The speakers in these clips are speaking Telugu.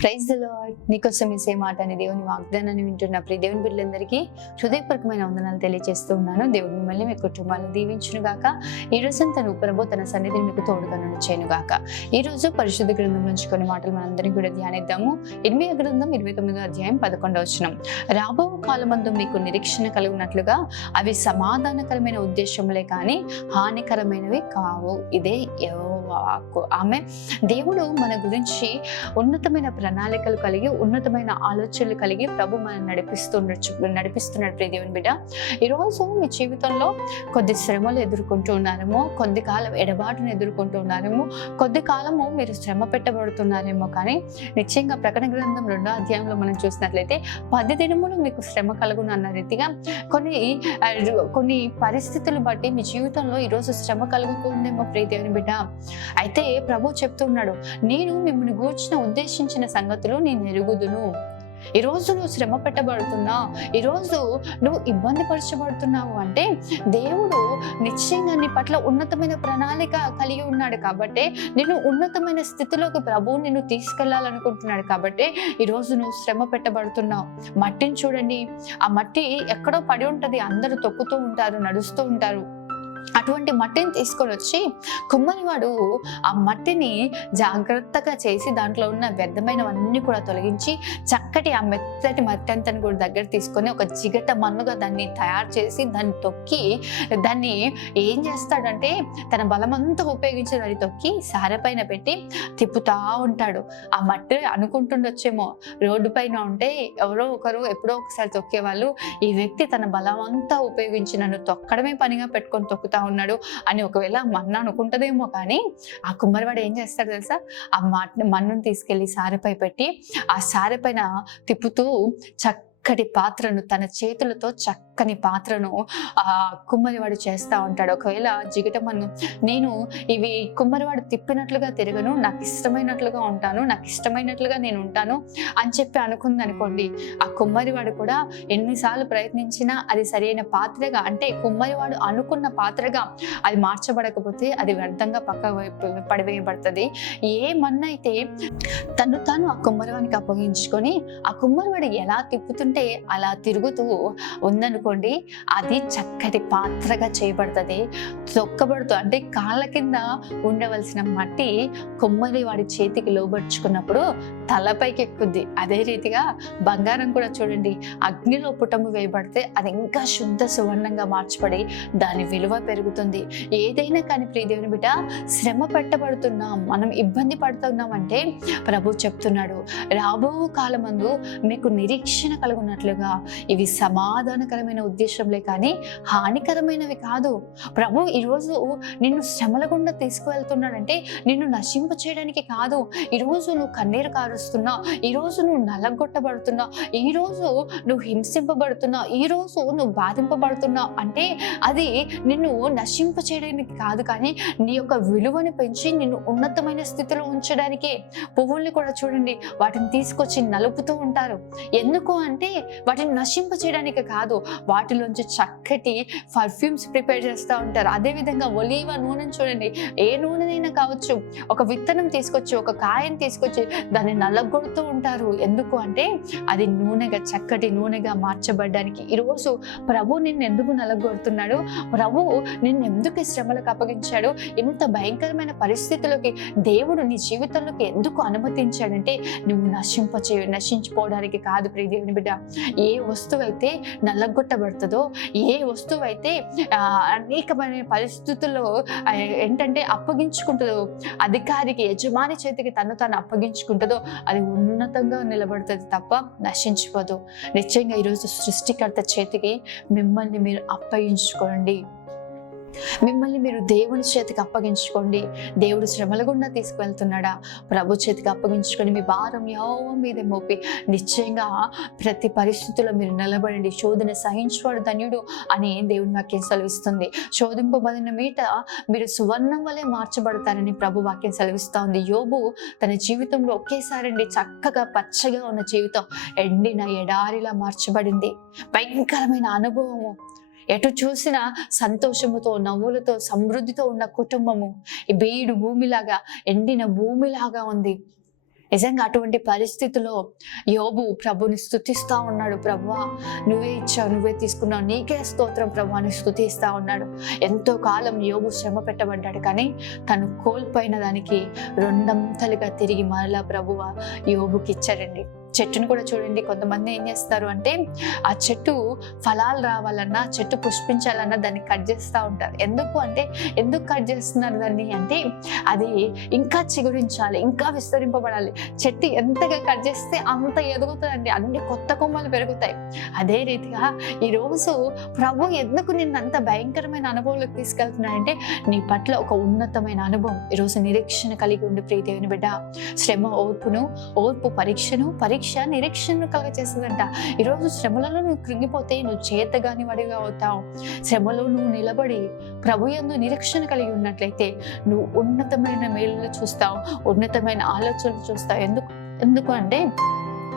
Praise the lord. నీకోసం ఇసే మాట అని దేవుని వాగ్దానాన్ని వింటున్న ప్రియ దేవుని బిడ్డలందరికీ హృదయపూర్వకమైన వందనాలు తెలియజేస్తూ ఉన్నాను. దేవుడు మిమ్మల్ని మీ కుటుంబాలను దీవించును గాక. ఈ రోజంతా ప్రభు తన సన్నిధిని మీకు తోడుగా చేయను గాక. ఈ రోజు పరిశుద్ధ గ్రంథం నుంచి కొన్ని మాటలు మనందరం కూడా ధ్యానిద్దాము. ఇర్మీయా గ్రంథం 29వ అధ్యాయం 11వ వచనం. రాబో కాలమందు మీకు నిరీక్షణ కలిగినట్లుగా అవి సమాధానకరమైన ఉద్దేశములే కానీ హానికరమైనవి కావు. ఇదే యెహోవా వాక్కు. ఆమె దేవుడు మన గురించి ఉన్నతమైన ప్రణాళికలు కలిగి ఉన్నతమైన ఆలోచనలు కలిగి ప్రభు మనం నడిపిస్తున్నాడు ప్రియ దేవుని బిడ్డ. ఈరోజు మీ జీవితంలో కొద్ది శ్రమలు ఎదుర్కొంటూ ఉన్నారేమో, కొద్ది కాలం ఎడబాటును ఎదుర్కొంటూ ఉన్నారేమో, కొద్ది కాలము మీరు శ్రమ పెట్టబడుతున్నారేమో. కానీ నిశ్చయంగా ప్రకటన గ్రంథం 2వ అధ్యాయంలో మనం చూసినట్లయితే 10 దినములు మీకు శ్రమ కలుగును అన్న రీతిగా కొన్ని పరిస్థితులు బట్టి మీ జీవితంలో ఈరోజు శ్రమ కలుగుతుందేమో ప్రియ దేవుని బిడ్డ. అయితే ప్రభు చెప్తున్నాడు, నేను మిమ్మల్ని గూర్చిన ఉద్దేశించిన సంగతులు నేను ఎరుగుదును. ఈరోజు నువ్వు శ్రమ పెట్టబడుతున్నావు, ఈరోజు నువ్వు ఇబ్బంది పరచబడుతున్నావు అంటే దేవుడు నిశ్చయంగా నీ పట్ల ఉన్నతమైన ప్రణాళిక కలిగి ఉన్నాడు కాబట్టి, నేను ఉన్నతమైన స్థితిలోకి ప్రభువు నిన్ను తీసుకెళ్లాలనుకుంటున్నాడు కాబట్టి ఈరోజు నువ్వు శ్రమ పెట్టబడుతున్నావు. మట్టిని చూడండి, ఆ మట్టి ఎక్కడో పడి ఉంటది, అందరూ తొక్కుతూ ఉంటారు, నడుస్తూ ఉంటారు. అటువంటి మట్టిని తీసుకొని వచ్చి కుమ్మరివాడు ఆ మట్టిని జాగ్రత్తగా చేసి దాంట్లో ఉన్న వ్యర్థమైనవన్నీ కూడా తొలగించి చక్కటి ఆ మెత్తటి మట్టి అంతని కూడా దగ్గర తీసుకొని ఒక జిగట మన్నుగా దాన్ని తయారు చేసి దాన్ని తొక్కి దాన్ని ఏం చేస్తాడంటే తన బలమంతా ఉపయోగించి దాన్ని తొక్కి సారె పైన పెట్టి తిప్పుతా ఉంటాడు. ఆ మట్టి అనుకుంటుండొచ్చేమో రోడ్డు పైన ఉంటే ఎవరో ఒకరు ఎప్పుడో ఒకసారి తొక్కేవాళ్ళు, ఈ వ్యక్తి తన బలమంతా ఉపయోగించి నన్ను తొక్కడమే పనిగా పెట్టుకొని తొక్కుతా ఉన్నాడు అని ఒకవేళ మన్ను అనుకుంటదేమో. కానీ ఆ కుమ్మరివాడు ఏం చేస్తాడు తెలుసా, ఆ మన్నును తీసుకెళ్లి సారెపై పెట్టి ఆ సారె పైన తిప్పుతూ చక్కటి పాత్రను తన చేతులతో చక్కని పాత్రను ఆ కుమ్మరివాడు చేస్తా ఉంటాడు. ఒకవేళ జిగటమన్ను నేను ఇవి కుమ్మరివాడు తిప్పినట్లుగా తిరగను, నాకు ఇష్టమైనట్లుగా ఉంటాను, నాకు ఇష్టమైనట్లుగా నేను ఉంటాను అని చెప్పి అనుకుంది అనుకోండి, ఆ కుమ్మరివాడు కూడా ఎన్నిసార్లు ప్రయత్నించినా అది సరైన పాత్రగా, అంటే కుమ్మరివాడు అనుకున్న పాత్రగా అది మార్చబడకపోతే అది వ్యర్థంగా పక్క పడివేయబడుతుంది. ఏమన్నైతే తాను ఆ కుమ్మరివానికి అప్పగించుకొని ఆ కుమ్మరివాడు ఎలా తిప్పుతుంటే అలా తిరుగుతూ ఉందనుకోండి, అది చక్కటి పాత్రగా చేయబడుతుంది. తొక్కబడుతూ అంటే కాళ్ళ కింద ఉండవలసిన మట్టి కుమ్మరి వాడి చేతికి లోబర్చుకున్నప్పుడు తలపైకి ఎక్కుద్ది. అదే రీతిగా బంగారం కూడా చూడండి, అగ్నిలో పుటము వేయబడితే అది ఇంకా శుద్ధ సువర్ణంగా మార్చబడి దాని విలువ పెరుగుతుంది. ఏదైనా కానీ ప్రియ దేవుని బిడ్డ, శ్రమ పెట్టబడుతున్నాం, మనం ఇబ్బంది పడుతున్నాం అంటే ప్రభు చెప్తున్నాడు, రాబో కాలమందు మీకు నిరీక్షణ కలుగునట్లుగా ఇవి సమాధానకరమైన ఉద్దేశంలే కానీ హానికరమైనవి కాదు. ప్రభు ఈరోజు నిన్ను శ్రమల గుండా తీసుకువెళ్తున్నాడంటే నిన్ను నశింప చేయడానికి కాదు. ఈరోజు నువ్వు కన్నీరు కారుస్తున్నావు, ఈరోజు నువ్వు నలగొట్టబడుతున్నావు, ఈరోజు నువ్వు హింసింపబడుతున్నావు, ఈరోజు నువ్వు బాధింపబడుతున్నావు అంటే అది నిన్ను నశింప చేయడానికి కాదు, కానీ నీ యొక్క విలువని పెంచి నిన్ను ఉన్నతమైన స్థితిలో ఉంచడానికే. పువ్వుల్ని కూడా చూడండి, వాటిని తీసుకొచ్చి నలుపుతూ ఉంటారు. ఎందుకు అంటే వాటిని నశింప చేయడానికి కాదు, వాటిలోంచి చక్కటి పర్ఫ్యూమ్స్ ప్రిపేర్ చేస్తూ ఉంటారు. అదేవిధంగా ఒలీవ నూనెను చూడండి, ఏ నూనెనైనా కావచ్చు, ఒక విత్తనం తీసుకొచ్చి ఒక కాయను తీసుకొచ్చి దాన్ని నల్లగొడుతూ ఉంటారు. ఎందుకు అంటే అది నూనెగా, చక్కటి నూనెగా మార్చబడ్డానికి. ఈరోజు ప్రభు నిన్ను ఎందుకు నల్లగొడుతున్నాడు, ప్రభు నిన్ను ఎందుకు శ్రమలకు అప్పగించాడు, ఇంత భయంకరమైన పరిస్థితులకి దేవుడు నీ జీవితంలోకి ఎందుకు అనుమతించాడంటే నువ్వు నశించిపోవడానికి కాదు ప్రియ దేవుని బిడ్డ. ఏ వస్తువు అయితే నల్లగొట్టబడుతుందో, ఏ వస్తువు అయితే అనేకమైన పరిస్థితుల్లో ఏంటంటే అప్పగించుకుంటుందో, అధికారికి యజమాని చేతికి తను అప్పగించుకుంటుందో అది ఉన్నతంగా నిలబడుతుంది తప్ప నశించిపోదు. నిశ్చయంగా ఈరోజు సృష్టికర్త చేతికి మిమ్మల్ని మీరు అప్పగించుకోండి, మిమ్మల్ని మీరు దేవుని చేతికి అప్పగించుకోండి. దేవుడు శ్రమల గుండా తీసుకువెళ్తున్నాడా, ప్రభు చేతికి అప్పగించుకొని మీ భారం యెహోవా మీదే మోపి నిశ్చయంగా ప్రతి పరిస్థితుల్లో మీరు నిలబడండి. శోధన సహించువాడు ధన్యుడు అని దేవుని వాక్యం సెలవిస్తుంది. శోధింపబడిన మీట మీరు సువర్ణం వలె మార్చబడతారని ప్రభు వాక్యం సెలవిస్తూ ఉంది. యోబు తన జీవితంలో ఒకేసారి చక్కగా పచ్చగా ఉన్న జీవితం ఎండిన ఎడారిలా మార్చబడింది. భయంకరమైన అనుభవము, ఎటు చూసినా సంతోషముతో, నవ్వులతో, సమృద్ధితో ఉన్న కుటుంబము ఈ బీడు భూమిలాగా, ఎండిన భూమిలాగా ఉంది. నిజంగా అటువంటి పరిస్థితిలో యోబు ప్రభుని స్తుతిస్తా ఉన్నాడు. ప్రభువా, నువ్వే ఇచ్చావు, నువ్వే తీసుకున్నావు, నీకే స్తోత్రం ప్రభు అని స్తుతిస్తా ఉన్నాడు. ఎంతో కాలం యోబు శ్రమ పెట్టబడ్డాడు, కానీ తను కోల్పోయిన దానికి రెండంతలుగా తిరిగి మరలా ప్రభువ యోబుకి ఇచ్చాడండి. చెట్టును కూడా చూడండి, కొంతమంది ఏం చేస్తారు అంటే ఆ చెట్టు ఫలాలు రావాలన్నా, చెట్టు పుష్పించాలన్నా దాన్ని కట్ చేస్తూ ఉంటారు. ఎందుకు కట్ చేస్తున్నారు దాన్ని అంటే అది ఇంకా చిగురించాలి, ఇంకా విస్తరింపబడాలి. చెట్టు ఎంతగా కట్ చేస్తే అంత ఎదుగుతుందండి, అన్ని కొత్త కొమ్మలు పెరుగుతాయి. అదే రీతిగా ఈరోజు ప్రభు ఎందుకు నిన్ను అంత భయంకరమైన అనుభవంలోకి తీసుకెళ్తున్నాడంటే నీ పట్ల ఒక ఉన్నతమైన అనుభవం. ఈరోజు నిరీక్షణ కలిగి ఉండి ప్రియ దేవుని బిడ్డ, శ్రమ ఓర్పు పరీక్ష నిరీక్షణను కలగచేస్తుందంట. ఈరోజు శ్రమలలో నువ్వు కృంగిపోతే నువ్వు చేతగాని వాడిగా అవుతావు. శ్రమలో నువ్వు నిలబడి ప్రభు యందు నిరీక్షణ కలిగి ఉన్నట్లయితే నువ్వు ఉన్నతమైన మేలులు చూస్తావు, ఉన్నతమైన ఆలోచనలు చూస్తావు. ఎందుకు అంటే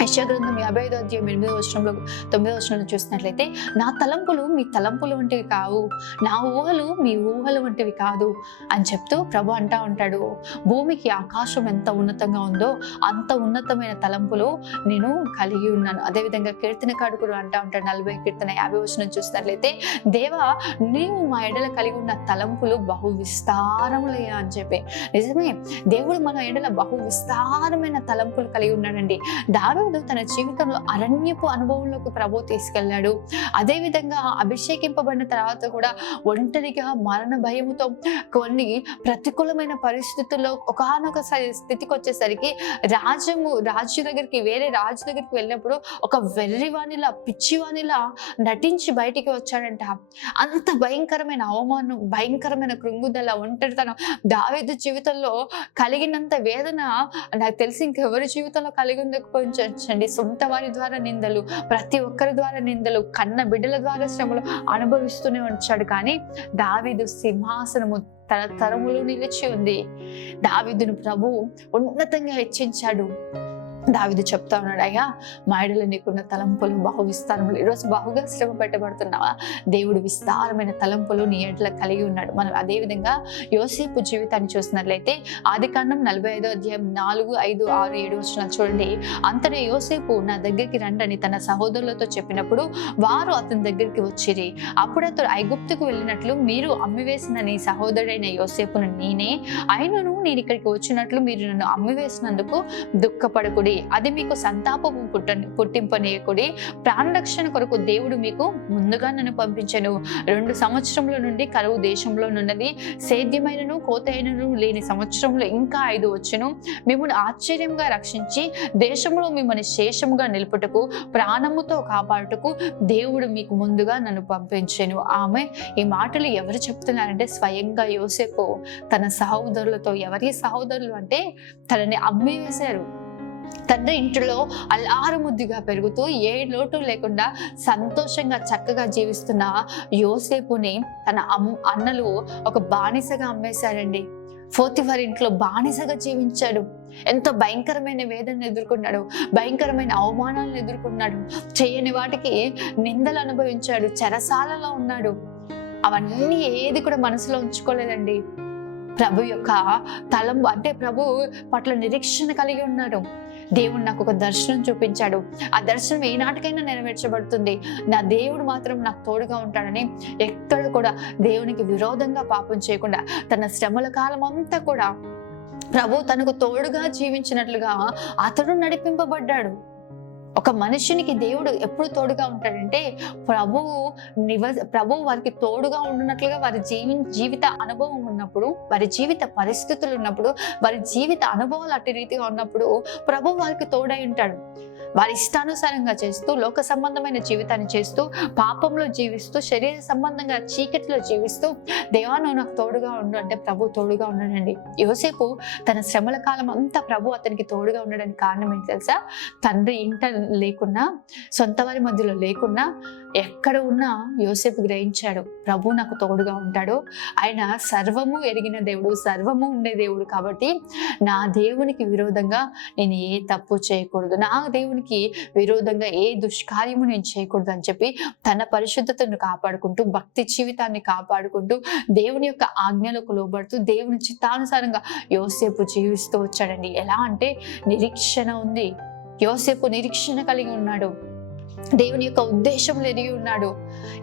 యెషయా గ్రంథం 55వ అధ్యాయం 8వ వచనంలో 9వ వచనంలో చూసినట్లయితే నా తలంపులు మీ తలంపులు వంటివి కావు, నా ఊహలు మీ ఊహలు వంటివి కాదు అని చెప్తూ ప్రభు అంటా ఉంటాడు. భూమికి ఆకాశం ఎంత ఉన్నతంగా ఉందో అంత ఉన్నతమైన తలంపులు నేను కలిగి ఉన్నాను. అదేవిధంగా కీర్తనకారుడు కూడా అంటా ఉంటాడు 40వ కీర్తన 50వ వచనం చూసినట్లయితే దేవా, నీవు మా ఎడల కలిగి ఉన్న తలంపులు బహు విస్తారములయ్యా అని చెప్పి. నిజమే, దేవుడు మన ఎడల బహు విస్తారమైన తలంపులు కలిగి ఉన్నాడండి. దావీదు తన జీవితంలో అరణ్యపు అనుభవంలోకి ప్రభు తీసుకెళ్లాడు. అదే విధంగా అభిషేకింపబడిన తర్వాత కూడా ఒంటరిగా మరణ భయముతో కొన్ని ప్రతికూలమైన పరిస్థితుల్లో ఒకానొక స్థితికి వచ్చేసరికి వేరే రాజు దగ్గరికి వెళ్ళినప్పుడు ఒక వెర్రివాణిలా పిచ్చివాణిలా నటించి బయటికి వచ్చాడంట. అంత భయంకరమైన అవమానం, భయంకరమైన కృంగుదల, ఒంటరితనం దావీదు జీవితంలో కలిగినంత వేదన నాకు తెలిసి ఇంకెవరి జీవితంలో కలిగి ఉండకపోవచ్చు. సొంత వారి ద్వారా నిందలు, ప్రతి ఒక్కరి ద్వారా నిందలు, కన్న బిడ్డల ద్వారా శ్రమలు అనుభవిస్తూనే వచ్చాడు. కానీ దావీదు సింహాసనము తరతరములు నిలిచి ఉంది. దావీదును ప్రభు ఉన్నతంగా హెచ్చించాడు. దావీదు చెప్తా ఉన్నాడు, అయ్యా మా ఎడల నీకున్న తలంపులు బహు విస్తారములు. ఈరోజు బహుగా శ్రమ పెట్టబడుతున్నావా? దేవుడు విస్తారమైన తలంపులు నీ ఎడల కలిగి ఉన్నాడు. మనం అదేవిధంగా యోసేపు జీవితాన్ని చూసినట్లయితే ఆదికాండం 45వ అధ్యాయం 4, 5, 6, 7 వచనాలు చూడండి. అంతనే యోసేపు నా దగ్గరికి రండని తన సహోదరులతో చెప్పినప్పుడు వారు అతని దగ్గరికి వచ్చిరి. అప్పుడు అతడు ఐగుప్తుకు వెళ్ళినట్లు మీరు అమ్మివేసిన నీ సహోదరుడైన యోసేపును నేనే, అయినను నేను ఇక్కడికి వచ్చినట్లు మీరు నన్ను అమ్మివేసినందుకు దుఃఖపడకుడి, అది మీకు సంతాపము పుట్టింపనీయకుడి. ప్రాణరక్షణ కొరకు దేవుడు మీకు ముందుగా నన్ను పంపించెను. 2 సంవత్సరముల నుండి కరువు దేశంలో నున్నది, సేద్యమైనను కోతైనను లేని సంవత్సరంలో ఇంకా 5 వచ్చును. మిమ్మల్ని ఆశ్చర్యంగా రక్షించి దేశంలో మిమ్మల్ని శేషంగా నిలుపుటకు ప్రాణముతో కాపాడుటకు దేవుడు మీకు ముందుగా నన్ను పంపించెను. ఆమె ఈ మాటలు ఎవరు చెప్తున్నారంటే స్వయంగా యోసేపు తన సహోదరులతో. ఎవరి సహోదరులు అంటే తనని అమ్మి వేశారు. తండ్రి ఇంటిలో అల్లారు ముద్దుగా పెరుగుతూ ఏ లోటు లేకుండా సంతోషంగా చక్కగా జీవిస్తున్న యోసేపుని తన అన్నలు ఒక బానిసగా అమ్మేశారండి. పోతిఫర్ ఇంట్లో బానిసగా జీవించాడు. ఎంతో భయంకరమైన వేదనను ఎదుర్కొన్నాడు, భయంకరమైన అవమానాలను ఎదుర్కొన్నాడు, చేయని వాటికి నిందలు అనుభవించాడు, చెరసాలలో ఉన్నాడు. అవన్నీ ఏది కూడా మనసులో ఉంచుకోలేదండి. ప్రభు యొక్క తలంపు అంటే ప్రభు పట్ల నిరీక్షణ కలిగి ఉన్నాడు. దేవుడు నాకు ఒక దర్శనం చూపించాడు, ఆ దర్శనం ఏనాటికైనా నెరవేర్చబడుతుంది, నా దేవుడు మాత్రం నాకు తోడుగా ఉంటాడని ఎక్కడ కూడా దేవునికి విరోధంగా పాపం చేయకుండా తన శ్రమల కాలం అంతా కూడా ప్రభు తనకు తోడుగా జీవించినట్లుగా అతడు నడిపింపబడ్డాడు. ఒక మనుషునికి దేవుడు ఎప్పుడు తోడుగా ఉంటాడంటే ప్రభు వారికి తోడుగా ఉండినట్లుగా వారి జీవిత అనుభవం ఉన్నప్పుడు, వారి జీవిత పరిస్థితులు ఉన్నప్పుడు, వారి జీవిత అనుభవాలు అట్టి రీతిగా ఉన్నప్పుడు ప్రభు వారికి తోడై ఉంటాడు. వారి ఇష్టానుసారంగా చేస్తూ, లోక సంబంధమైన జీవితాన్ని చేస్తూ, పాపంలో జీవిస్తూ, శరీర సంబంధంగా చీకటిలో జీవిస్తూ దేవా నువ్వు నాకు తోడుగా ఉండు అంటే ప్రభు తోడుగా ఉన్నాడండి. యోసేపు తన శ్రమల కాలం అంతా ప్రభు అతనికి తోడుగా ఉండడానికి కారణం ఏంటి తెలుసా? తండ్రి ఇంట లేకున్నా, సొంత వారి మధ్యలో లేకున్నా, ఎక్కడ ఉన్నా యోసేపు గ్రహించాడు ప్రభు నాకు తోడుగా ఉంటాడు. ఆయన సర్వము ఎరిగిన దేవుడు, సర్వము ఉండే దేవుడు. కాబట్టి నా దేవునికి విరోధంగా నేను ఏ తప్పు చేయకూడదు, నా దేవునికి దేవునికి విరోధంగా ఏ దుష్కార్యము నేను చేయకూడదు అని చెప్పి తన పరిశుద్ధతను కాపాడుకుంటూ భక్తి జీవితాన్ని కాపాడుకుంటూ దేవుని యొక్క ఆజ్ఞలకు లోబడుతూ దేవుని చిత్తానుసారంగా యోసేపు జీవిస్తూ వచ్చాడండి. ఎలా అంటే నిరీక్షణ ఉంది. యోసేపు నిరీక్షణ కలిగి ఉన్నాడు, దేవుని యొక్క ఉద్దేశంలో ఎరిగి ఉన్నాడు.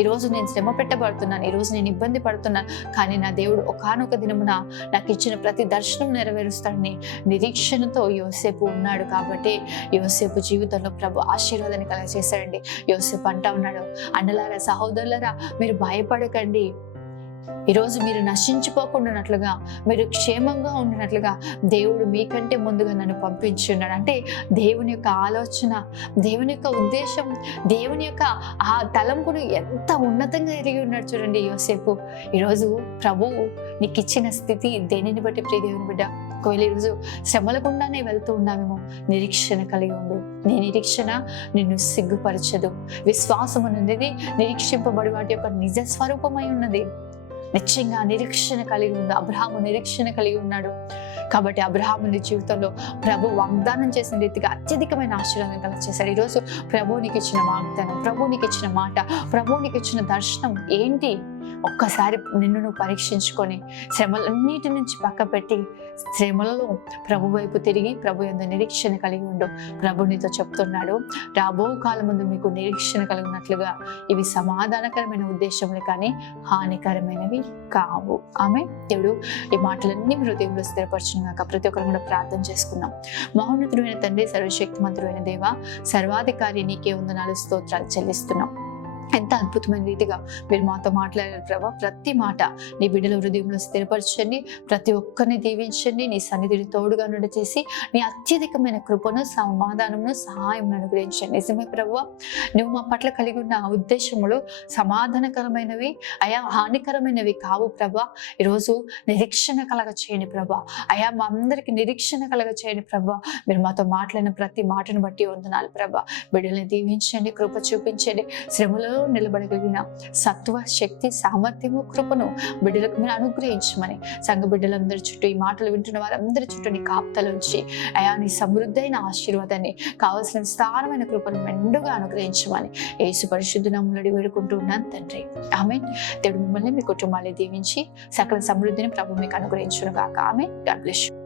ఈరోజు నేను శ్రమ పెట్టబడుతున్నాను, ఈరోజు నేను ఇబ్బంది పడుతున్నాను, కానీ నా దేవుడు ఒకానొక దినమున నాకు ఇచ్చిన ప్రతి దర్శనం నెరవేరుస్తాడని నిరీక్షణతో యోసేపు ఉన్నాడు. కాబట్టి యోసేపు జీవితంలో ప్రభు ఆశీర్వాదాన్ని కలగజేశాడండి. యోసేపు అంటా ఉన్నాడు, అన్నలారా సహోదరులారా మీరు భయపడకండి, ఈరోజు మీరు నశించిపోకుండా, మీరు క్షేమంగా ఉండినట్లుగా దేవుడు మీకంటే ముందుగా నన్ను పంపించున్నాడు. అంటే దేవుని యొక్క ఆలోచన, దేవుని యొక్క ఉద్దేశం, దేవుని యొక్క ఆ తలంపును ఎంత ఉన్నతంగా ఎరిగి ఉన్నాడు చూడండి యోసేపు. ఈరోజు ప్రభువు నీకు ఇచ్చిన స్థితి దేనిని బట్టి ప్రియ దేవుని బిడ్డ, ఒకవేళ ఈరోజు శ్రమల గుండానే వెళ్తూ ఉన్నామేమో, నిరీక్షణ కలిగి ఉండు. నీ నిరీక్షణ నిన్ను సిగ్గుపరచదు. విశ్వాసం అనేది నిరీక్షింపబడి వాటి యొక్క నిజ స్వరూపమై ఉన్నది. నిశ్చయంగా నిరీక్షణ కలిగి ఉంది. అబ్రహాము నిరీక్షణ కలిగి ఉన్నాడు. కాబట్టి అబ్రహాముని జీవితంలో ప్రభు వాగ్దానం చేసిన రీతిగా అత్యధికమైన ఆశీర్వాదం కలగజేశాడు. ఈరోజు ప్రభువునికి ఇచ్చిన వాగ్దానం, ప్రభువునికి ఇచ్చిన మాట, ప్రభువునికి ఇచ్చిన దర్శనం ఏంటి? ఒక్కసారి నిన్ను నువ్వు పరీక్షించుకొని శ్రమలన్నిటి నుంచి పక్క పెట్టి శ్రమలలో ప్రభు వైపు తిరిగి ప్రభు యందు నిరీక్షణ కలిగి ఉండు. ప్రభు నీతో చెప్తున్నాడు, రాబో కాలం ముందు మీకు నిరీక్షణ కలిగినట్లుగా ఇవి సమాధానకరమైన ఉద్దేశంలో కానీ హానికరమైనవి కావు. ఆమె దేవుడు ఈ మాటలన్నీ హృదయంలో స్థిరపరచుగాక. ప్రతి ఒక్కరు కూడా ప్రార్థన చేసుకుందాం. మహోన్నతుడైన తండ్రి, సర్వశక్తిమంతుడైన దేవ, సర్వాధికారి నీకే వందనాలు, స్తోత్రాలు చెల్లిస్తున్నాం. ఎంత అద్భుతమైన రీతిగా మీరు మాతో మాట్లాడారు ప్రభా. ప్రతి మాట నీ బిడ్డల హృదయంలో స్థిరపరచండి, ప్రతి ఒక్కరిని దీవించండి, నీ సన్నిధిని తోడుగా నడిచేసి నీ అత్యధికమైన కృపను, సమాధానమును, సహాయం అనుగ్రహించండి. నిజమే ప్రభువా, నువ్వు మా పట్ల కలిగి ఉన్న ఉద్దేశములు సమాధానకరమైనవి అయా, హానికరమైనవి కావు ప్రభా. ఈరోజు నిరీక్షణ కలగ చేయండి ప్రభా. అయా, మా అందరికి నిరీక్షణ కలగ చేయండి ప్రభా. మీరు మాతో మాట్లాడిన ప్రతి మాటను బట్టి వందనాలు ప్రభా. బిడ్డల్ని దీవించండి, కృప చూపించండి. శ్రమలో నిలబడగలిగిన సత్వ, శక్తి, సామర్థ్యము, కృపను బిడ్డలకు మీరు అనుగ్రహించమని, సంఘ బిడ్డలందరి చుట్టూ, ఈ మాటలు వింటున్న వారందరి చుట్టూ నీ కాపుతలుంచి అయా, నీ సమృద్ధైన ఆశీర్వాదాన్ని, కావలసిన విస్తారమైన కృపను మెండుగా అనుగ్రహించమని యేసు పరిశుద్ధ నామములో వేడుకుంటూ ఉన్నాను తండ్రి. ఆమేన్. దేవుడు మిమ్మల్ని, మీ కుటుంబాన్ని దీవించి సకల సమృద్ధిని ప్రభు మీకు అనుగ్రహించును గాక. ఆమేన్. God bless you.